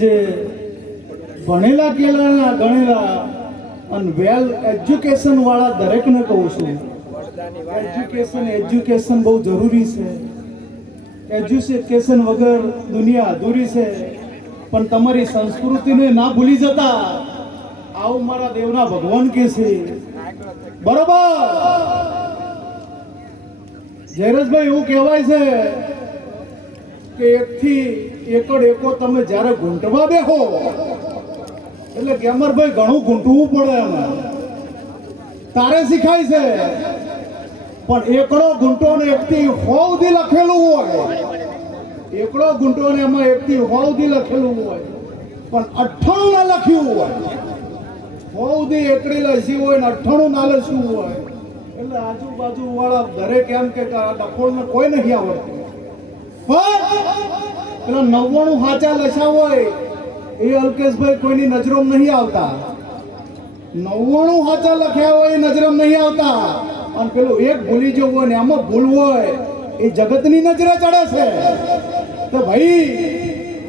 જે ભણેલા કેળાના ગણેલા અને વેલ એજ્યુકેશન વાળા દરેકને કહું છું, એજ્યુકેશન બહુ જરૂરી છે. એજ્યુકેશન વગર દુનિયા અધૂરી છે. પણ તમારી સંસ્કૃતિને ના ભૂલી જતા આવું મારા દેવના ભગવાન કે છે. બરોબર જયરાજભાઈ, એવું કહેવાય છે કે એકથી એકડ એકો તમે જ્યારે ઘૂંટવા બેહો એટલે ગેમરભાઈ ઘણું ઘૂંટવું પડે એમાં, તારે શીખાય છે. પણ એકડો ઘૂંટો ને એકથી 100 સુધી લખેલું હોય, એકડો ઘૂંટો ને એમાં એકથી 100 સુધી લખેલું હોય, પણ 98 ના લખ્યું હોય. 100 સુધી એકડી લસી હોય ને 98 ના લસ્યું હોય. એટલે આજુબાજુ વાળા દરેક એમ કે ડફોળને કોઈ નથી આવડતું. પેલા 99 સાચા લસા હોય એ અલ્કેશભાઈ કોઈની નજરોમાં નહીં આવતા. 99 સાચા લખ્યા હોય એ નજરોમાં નહીં આવતા. અને પેલું એક ભૂલી જવું હોય ને આમાં ભૂલ હોય એ જગતની નજરે ચડે છે. તો ભાઈ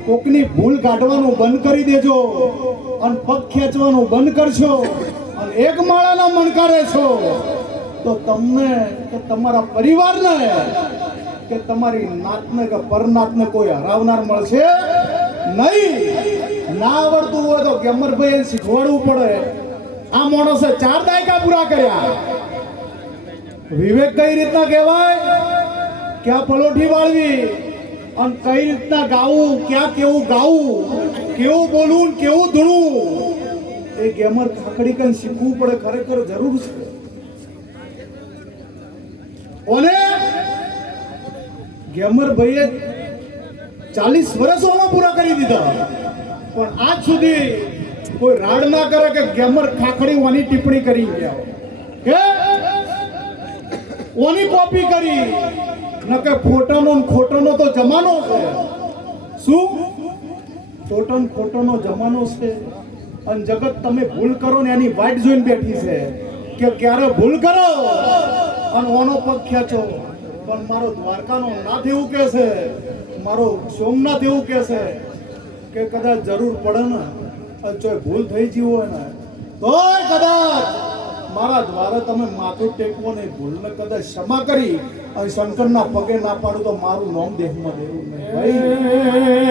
કોકની ભૂલ કાઢવાનું બંધ કરી દેજો અને પગ ખેંચવાનું બંધ કરશો અને એક માળાના મણકારે છો તો તમને કે તમારા પરિવારને કે તમારી નાતને કે પરનાતને કોઈ હરાવનાર મળશે નહીં. ના આવડતું હોય તો ગેમરભાઈ શીખવાડવું પડે. આ માણસે 4 દાયકા પૂરા કર્યા. વિવેક કઈ રીતના કહેવાય, ક્યાં પલોઠી વાળવી અને કઈ રીતના ગાવું, ક્યાં કેવું ગાવું, કેવું બોલવું, કેવું ધૂણવું, એ ગેમર ખાખડી કઈ શીખવું પડે. ખરેખર જરૂર છે. ઓને ગેમર ભાઈએ 40 વર્ષોમાં પૂરા કરી દીધા. પણ આજ સુધી કોઈ રાડ ના કરે કે ગેમર ખાખડી ઓની ટિપ્પણી કરી ગયા કે ઓની કોપી કરી ન કે ફોટોનો ખોટોનો તો જમાનો છે. શું ફોટો ખોટોનો જમાનો છે અને જગત તમે ભૂલ કરો ને એની વાટ જોઈને બેઠી છે કે ક્યારે ભૂલ કરો અને ઓનો પગ ખેંચો. પણ મારો દ્વારકાનો નાથ એવું કહે છે, મારો સોમનાથ એવું કહે છે કે કદાચ જરૂર પડે ને જો ભૂલ થઈ ગઈ હોય ને તોય કદાચ મારા દ્વારા તમે માથું ટેકવો નહીં, ભૂલને કદાચ ક્ષમા કરી અને શંકરના પગે ના પાડું તો મારું નામ દેહમાં દેવું નહીં ભાઈ.